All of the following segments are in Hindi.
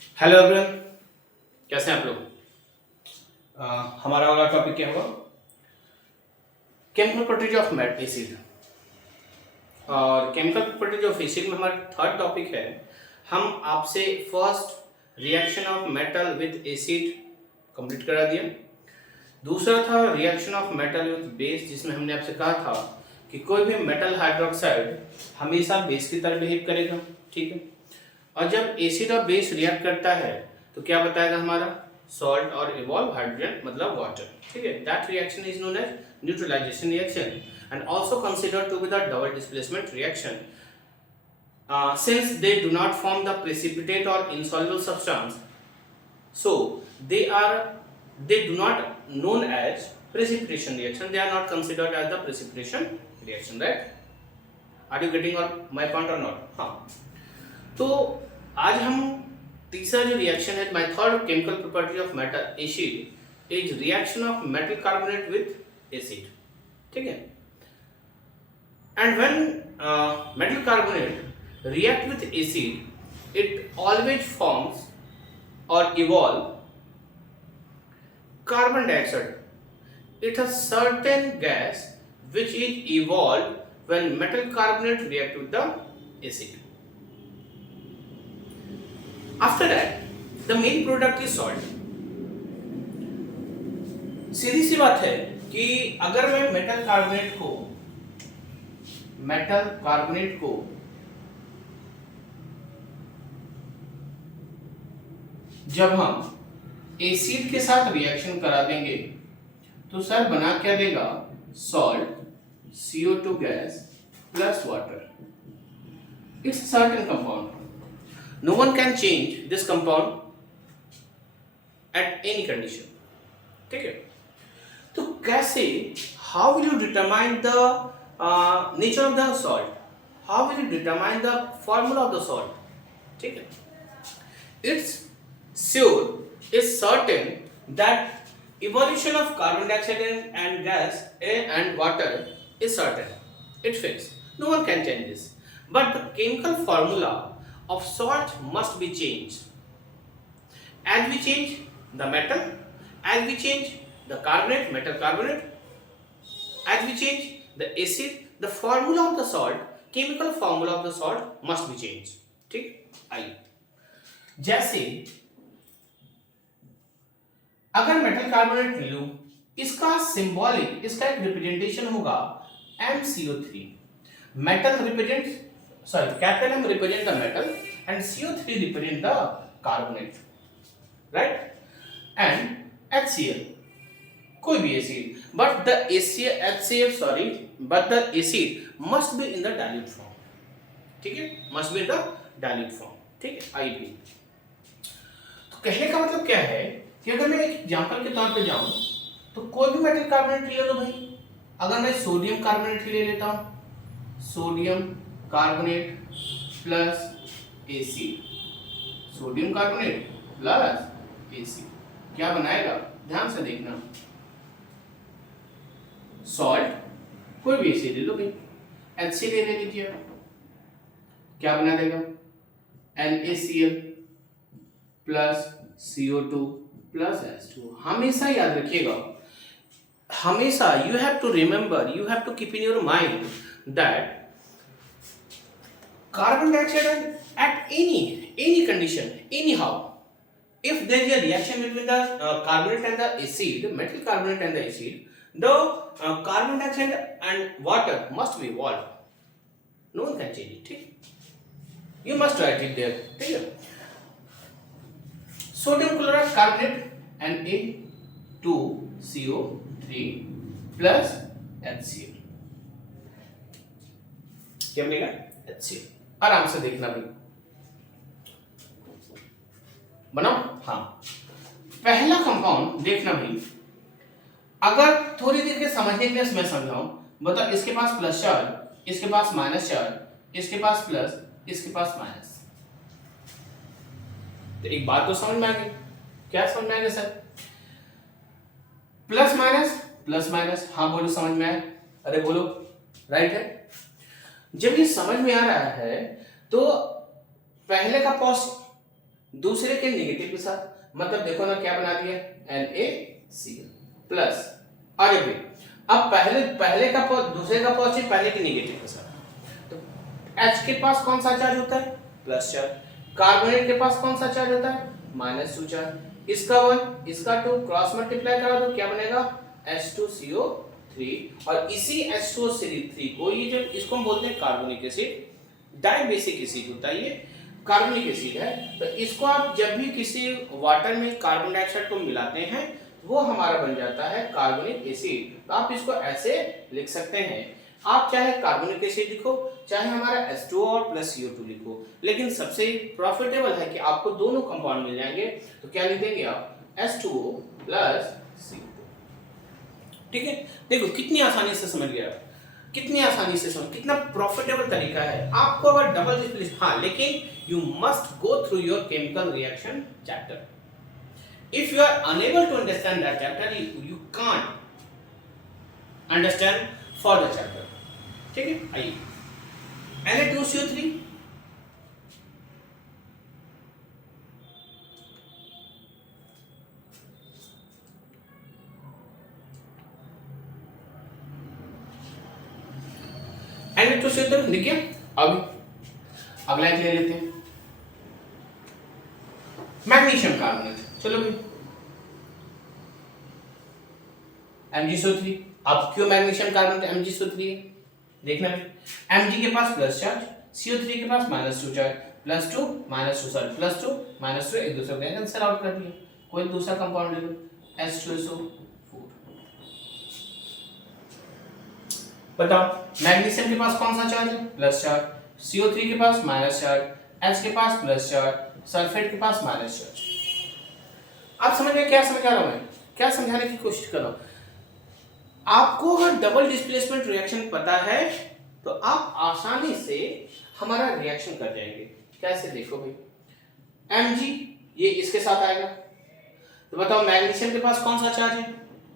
हेलो एवरीवन, कैसे हैं आप लोग। हमारा अगला टॉपिक क्या होगा? Chemical properties of met acid. और केमिकल प्रॉपर्टीज ऑफ एसिड में हमारा थर्ड टॉपिक है। हम आपसे first reaction of metal with acid complete करा दिया। दूसरा था reaction of metal with base, जिसमें हमने आपसे कहा था कि कोई भी मेटल हाइड्रोक्साइड हमेशा बेस की तरह बिहेव करेगा, ठीक है। और जब एसिड और बेस रिएक्ट करता है तो क्या बताएगा हमारा? सॉल्ट और इवॉल्व हाइड्रोजन मतलब वाटर, ठीक है। That reaction is known as neutralisation reaction and also considered to be the double displacement reaction since they do not form the precipitate or insoluble substance, so they do not known as precipitation reaction. They are not considered as the precipitation reaction, right? Are you getting my point or not? हाँ, तो आज हम तीसरा जो रिएक्शन है, my third chemical property of metal acid is reaction of metal carbonate with acid, ठीक है। And when metal carbonate react with acid, it always forms or evolve carbon dioxide. It has certain gas which is evolved when metal carbonate react with the acid. After that, the main product is salt. सीधी सी बात है कि अगर मैं मेटल कार्बोनेट को जब हम एसिड के साथ रिएक्शन करा देंगे तो सर बना क्या देगा? Salt, CO2 gas plus water. It's a certain compound. No one can change this compound at any condition. ठीक है। तो कैसे, how will you determine the nature of the salt? How will you determine the formula of the salt? ठीक है। It's certain that evolution of carbon dioxide and gas and water is certain. It's fixed. No one can change this. But the chemical formula of salt must be changed. As we change the metal, as we change the carbonate, metal carbonate, as we change the acid, the formula of the salt, chemical formula of the salt must be changed. ठीक? आइए, जैसे अगर मेटल कार्बोनेट लूं, इसका सिंबॉलिक, इसका एक रिप्रेजेंटेशन होगा MCO3. Metal represent, capital M represent the metal and CO3 represent the carbonate, right? And HCl, कोई भी acid, but the acid must be in the dilute form, ठीक है, must be in the dilute form, ठीक है। आइए, तो कहने का मतलब क्या है कि अगर मैं एक एग्जांपल के तौर पे जाऊं तो कोई भी मेटल कार्बोनेट ले लो भाई। अगर मैं सोडियम कार्बोनेट ले लेता हूं, sodium carbonate plus acid, sodium carbonate plus acid क्या बनाएगा? ध्यान से देखना, सॉल्ट, कोई भी एसिड ले लो भाई, HCl ले लीजिए, क्या बना देगा? NaCl plus CO2 plus H2. हमेशा याद रखिएगा, हमेशा you have to remember, you have to keep in your mind that carbon dioxide at any condition, anyhow, if there is a reaction between the carbonate and the acid, metal carbonate and the acid, the carbon dioxide and water must be evolved. No one can change it, ठीक? You must write it there, ठीक है। Sodium chloride carbonate Na2CO3 plus HCl, क्या मिलेगा? HCl. आराम से देखना भाई, बनाओ। हाँ, पहला कंपाउंड देखना भाई, अगर थोड़ी देर के समझने के लिए मैं समझाऊं, बताओ, इसके पास प्लस चार्ज, इसके पास माइनस चार्ज, इसके पास प्लस, इसके पास माइनस, तो एक बात तो समझ में आ गई। क्या समझ में आ गया सर? प्लस माइनस, हाँ बोलो, समझ में आया? अरे बोलो, राइट है। जब ये समझ में आ रहा है तो पहले का दूसरे के नेगेटिव के साथ, मतलब देखो ना क्या बना दिया, NaCl प्लस। अरे भाई अब पहले का दूसरे का पॉजिटिव पहले के नेगेटिव के साथ, तो H के पास कौन सा चार्ज होता है, प्लस चार्ज। कार्बोनेट के पास कौन सा चार्ज होता है, -2 चार्ज। इसका 1 इसका 2 क्रॉस मल्टीप्लाई करा दो, क्या बनेगा, H2CO3। और इसी H2CO3 को ये जब इसको हम बोलते हैं कार्बोनिक एसिड, डाइबेसिक एसिड होता है, ये कार्बनिक एसिड है। तो इसको आप जब भी किसी वाटर में कार्बन डाइऑक्साइड को मिलाते हैं वो हमारा बन जाता है कार्बनिक एसिड। तो आप इसको ऐसे लिख सकते हैं, आप चाहे कार्बनिक एसिड लिखो चाहे हमारा H2O और प्लस CO2 लिखो, लेकिन सबसे प्रॉफिटेबल है कि आपको दोनों कंपाउंड मिल जाएंगे। तो क्या लिख देंगे आप, H2O प्लस CO2। ठीक है, देखो कितनी आसानी से समझ गया, कितनी आसानी से समझ, कितना प्रॉफिटेबल तरीका है। आपको अगर डबल डिस्प्लेस, हाँ लेकिन you must go through your chemical reaction chapter. If you are unable to understand that chapter, you can't understand for the chapter. ठीक है, आइए Na2CO3 Na2CO3 देखिए। अब अगला एक ले लेते हैं, मैग्नीशियम कार्बोनेट। चलो भाई MgSO3। अब क्यों मैग्नीशियम कार्बोनेट MgSO3 है, देखना Mg के पास प्लस चार्ज, CO3 के पास -2 चार्ज, +2 -2 सॉरी +2 -2 एक दूसरे को कैंसिल आउट कर दिया। कोई दूसरा कंपाउंड ले लो, H2SO4। बताओ मैग्नीशियम के पास कौन सा चार्ज है, प्लस चार्ज। CO3 के पास माइनस चार्ज, H के पास प्लस चार्ज, सल्फेट के पास माइनस चार्ज। आप समझ गए क्या समझा रहा हूं मैं, क्या समझाने की कोशिश कर रहा हूं। आपको अगर डबल डिस्प्लेसमेंट रिएक्शन पता है तो आप आसानी से हमारा रिएक्शन कर जाएंगे। कैसे, देखो भाई Mg ये इसके साथ आएगा, तो बताओ मैग्नीशियम के पास कौन सा चार्ज है,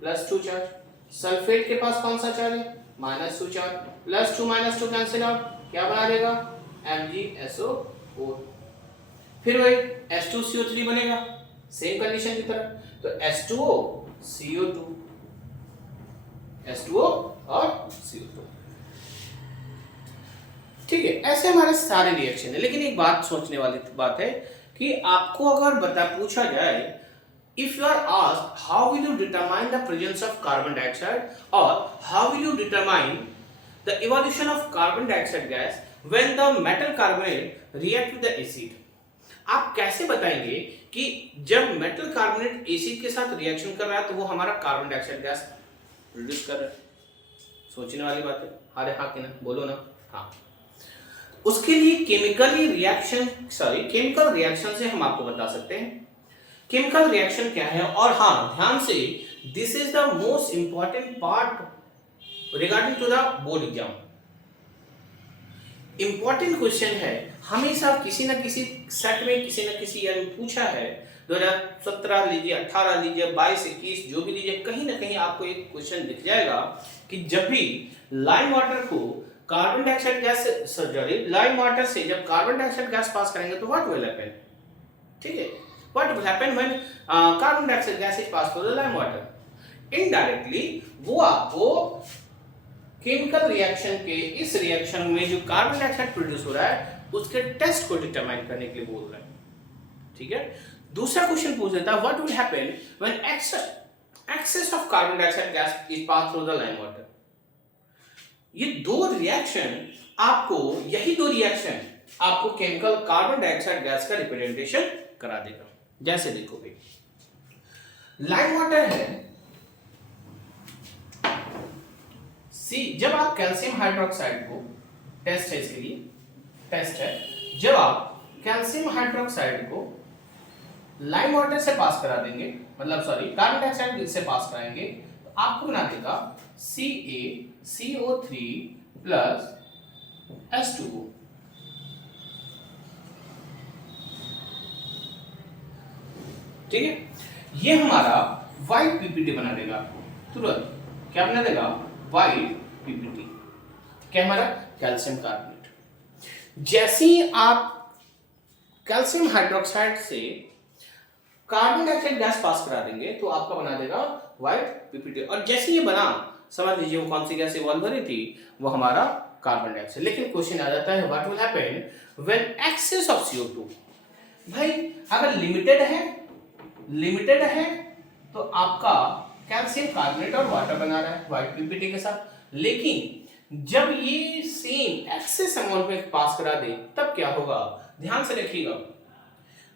+2 चार्ज। सल्फेट के पास कौन सा चार्ज है, -2 चार्ज। +2 -2 कैंसिल आउट, क्या बना देगा, MgSO4। फिर वही H2CO3 बनेगा सेम कंडीशन की तरह, तो H2O CO2, H2O और CO2। ठीक है, ऐसे हमारे सारे रिएक्शन है। लेकिन एक बात सोचने वाली बात है कि आपको अगर पूछा जाए, if you are asked how will you determine the presence of carbon dioxide और how will you determine the evolution of carbon dioxide gas when the metal carbonate react with the acid, आप कैसे बताएंगे कि जब मेटल कार्बोनेट एसिड के साथ रिएक्शन कर रहा है तो वो हमारा कार्बन डाइऑक्साइड गैस प्रोड्यूस कर रहा है। सोचने वाली बात है, अरे हाँ कि ना, बोलो ना हाँ। उसके लिए केमिकल रिएक्शन से हम आपको बता सकते हैं केमिकल रिएक्शन क्या है। और हाँ ध्यान से, this is the most important part regarding to the board exam. Important question है, हमेशा किसी न किसी सेट में किसी न किसी ईयर में पूछा है। 2017 लीजिए, 18 लीजिए, 22, 21 जो भी लीजिए, कहीं ना कहीं आपको एक क्वेश्चन दिख जाएगा कि जब भी लाइम वाटर को carbon dioxide gas lime water से जब कार्बन डाइऑक्साइड गैस पास करेंगे तो व्हाट विल हैपन। ठीक है, what will happen when carbon dioxide gas is pass through the lime water. Indirectly वो आपको केमिकल रिएक्शन के इस रिएक्शन में जो कार्बन डाइऑक्साइड प्रोड्यूस हो रहा है उसके टेस्ट को डिटरमाइन करने के लिए बोल रहा है। ठीक है, दूसरा क्वेश्चन पूछ देता है, what will happen when excess of carbon dioxide gas is pass through the lime water. ये दो रिएक्शन आपको, यही दो रिएक्शन आपको केमिकल कार्बन डाइऑक्साइड गैस का रिप्रेजेंटेशन करा देगा। जैसे देखो भाई, लाइम वाटर है सी, जब आप कैल्शियम हाइड्रोक्साइड को, टेस्ट है इसके लिए, टेस्ट है, जब आप कैल्शियम हाइड्रोक्साइड को लाइम वाटर से पास करा देंगे, मतलब सॉरी कार्बन डाइऑक्साइड से पास कराएंगे, तो आपको बना देगा CaCO3 प्लस H2O। ठीक है, ये हमारा व्हाइट पीपीटी बना देगा तुरंत। क्या बना देगा, व्हाइट पीपीटी। क्या हमारा कैल्शियम कार्बोनेट। जैसे ही आप कैल्शियम हाइड्रोक्साइड से कार्बन डाइऑक्साइड गैस पास करा देंगे तो आपका बना देगा व्हाइट पीपीटी। और जैसे ये बना, समझ लीजिए वो कौन सी गैस इवॉल्व हो रही थी, वो हमारा कार्बन डाइऑक्साइड। लेकिन क्वेश्चन आ जाता है what will happen when excess of CO2। भाई अगर लिमिटेड है तो आपका कैल्शियम कार्बोनेट और वाटर बना रहा है व्हाइट पीपीटी के साथ। लेकिन जब ये सेम एक्सेस अमाउंट में पास करा दे तब क्या होगा, ध्यान से रखिएगा।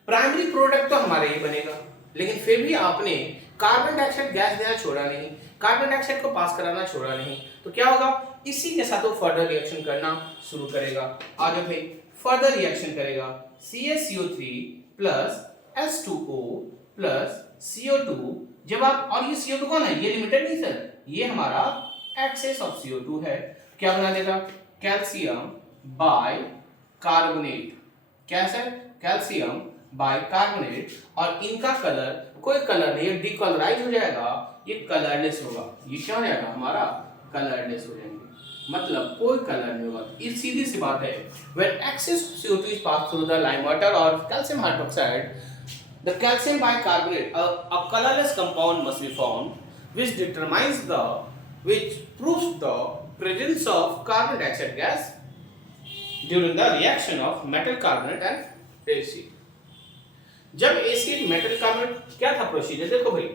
प्राइमरी प्रोडक्ट तो हमारा ये बनेगा, लेकिन फिर भी आपने कार्बन डाइऑक्साइड गैस देना छोड़ा नहीं, कार्बन डाइऑक्साइड को पास कराना छोड़ा नहीं, तो क्या होगा, इसी के साथ वो फर्दर रिएक्शन करना शुरू करेगा। आगे भाई फर्दर रिएक्शन करेगा CaCO3 plus H2O plus CO2। जब आप, और ये CO2 कौन है, ये लिमिटेड नहीं सर, ये हमारा एक्सेस ऑफ CO2 है। क्या बना देगा, कैल्शियम बाय कार्बोनेट। क्या है सर, कैल्शियम बाय कार्बोनेट। और इनका कलर कोई कलर नहीं है, डिकलराइज हो जाएगा, ये कलरलेस होगा। ये क्या हो जाएगा, हमारा कलरलेस हो जाएंगे, मतलब कोई कलर नहीं होगा। ये सीधी सी बात है। When excess of CO2 is passed through the lime water or calcium hydroxide, the calcium bicarbonate, a colorless compound must be formed, which proves the presence of carbon dioxide gas during the reaction of metal carbonate and acid। जब एसिड मेटल कार्बोनेट, क्या था प्रोसीजर, देखो भाई,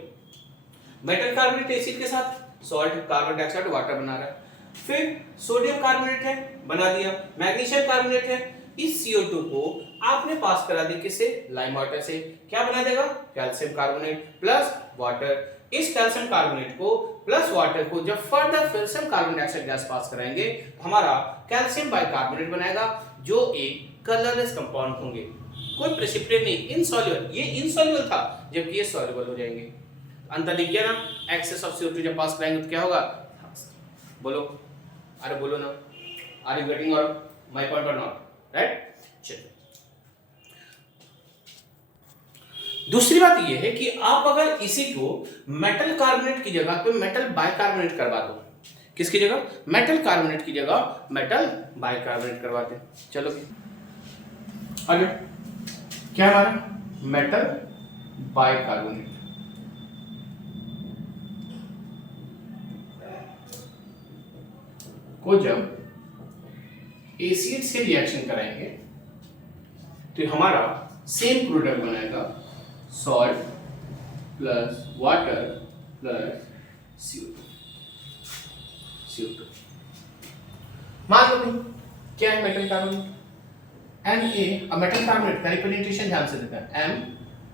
मेटल कार्बोनेट एसिड के साथ सॉल्ट कार्बन डाइऑक्साइड वाटर बना रहा है, फिर सोडियम कार्बोनेट है बना दिया, मैग्नीशियम कार्बोनेट है, इस CO2 को आपने पास करा दी किससे, लाइम वाटर से। क्या बना देगा, कैल्शियम कार्बोनेट प्लस वाटर। इस कैल्शियम कार्बोनेट को प्लस वाटर को जब फर्दर फिर से कार्बन डाइऑक्साइड गैस पास कराएंगे, हमारा कैल्शियम बाइकार्बोनेट बनाएगा, जो एक कलरलेस कंपाउंड होंगे, कोई प्रेसिपिटेट नहीं, इनसॉल्युबल। ये इनसॉल्युबल था, जबकि ये सॉल्युबल हो जाएंगे। अंतर लिख गया ना, एक्सेस ऑफ CO2 जब पास कराएंगे तो क्या होगा, बोलो, अरे बोलो ना, आर यू गेटिंग और माय पॉइंट और नॉट, राइट। चलिए, दूसरी बात ये है कि आप अगर इसी को मेटल कार्बोनेट की जगह पे मेटल बाइकार्बोनेट करवा दो, किसकी जगह, मेटल कार्बोनेट की जगह मेटल बाइकार्बोनेट करवाते। चलो आगे क्या है हमारा, मेटल बाइकार्बोनेट। को जब एसिड से रिएक्शन कराएंगे तो हमारा सेम प्रोडक्ट बनेगा, salt plus water plus CO2। मान लो भाई क्या है, मेटल कार्बोनेट Na। अब मेटल कार्बोनेट का रिप्रेजेंटेशन ध्यान से देते हैं,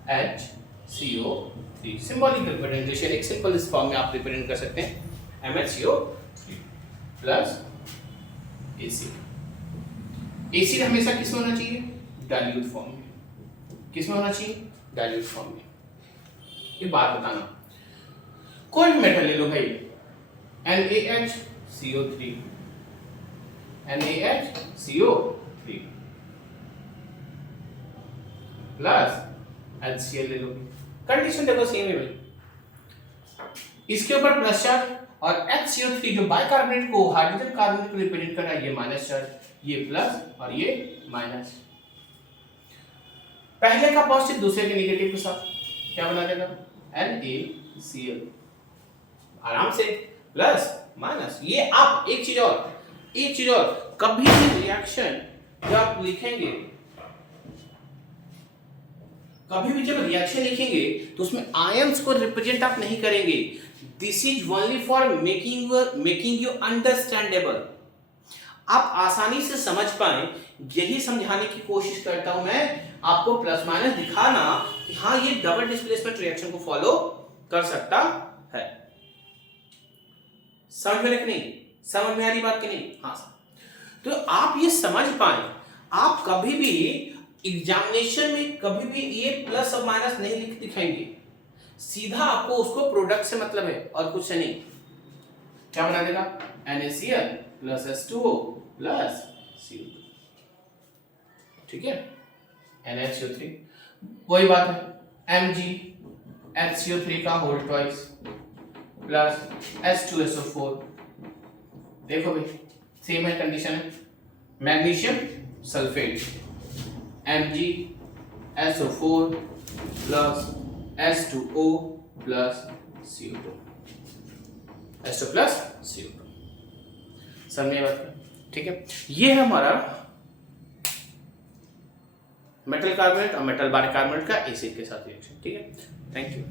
MHCO3। सिंबॉलिक रिप्रेजेंटेशन, एक सिंपल इस फॉर्म में आप रिप्रेजेंट कर सकते हैं, MHCO3 प्लस एसिड। एसिड हमेशा किस में होना चाहिए, डाइल्यूट फॉर्म में। किस में होना चाहिए, डाइल्यूट फॉर्म में। ये बात बताना, कोई भी मेटल ले लो भाई, NaHCO3, NaHCO3 प्लस HCl ले लो, कंडीशन देखो सेम है भाई, इसके ऊपर प्लस चार्ज, और HCO3 जो बाइकार्बोनेट को हाइड्रोजन कार्बोनेट को रिप्रेजेंट कर रहा है, ये माइनस चार्ज, ये प्लस और ये माइनस। पहले का पॉजिटिव दूसरे के नेगेटिव के साथ क्या बना देगा, NaCl, आराम से प्लस माइनस। ये आप एक चीज और कभी भी रिएक्शन जब आप लिखेंगे, कभी भी जब रिएक्शन लिखेंगे तो उसमें आयंस को रिप्रेजेंट आप नहीं करेंगे। This is only for making you understandable, आप आसानी से समझ पाए, यही समझाने की कोशिश करता हूं मैं, आपको प्लस माइनस दिखाना कि हाँ ये डबल डिस्प्लेसमेंट रिएक्शन को फॉलो कर सकता है। समझ में नहीं, समझ में आ रही बात कि नहीं, हाँ। तो आप ये समझ पाए, आप कभी भी एग्जामिनेशन में कभी भी ये प्लस और माइनस नहीं लिख दिखाएंगे, सीधा आपको उसको प्रोडक्ट से मतलब है और कुछ नहीं। क्या बना देगा, NaCl plus H2O plus CO2, ठीक है, NaHCO3। वही बात है, MgHCO3 का होल ट्वाइस प्लस H2SO4। देखो भाई सेम है कंडीशन है, magnesium sulphate, Mg SO4 plus H2O plus CO2, H2 plus CO2। समझे बात? ठीक है, ये है हमारा मेटल कार्बोनेट और मेटल बाइकार्बोनेट का एसिड के साथ रिएक्शन। ठीक है, थैंक यू।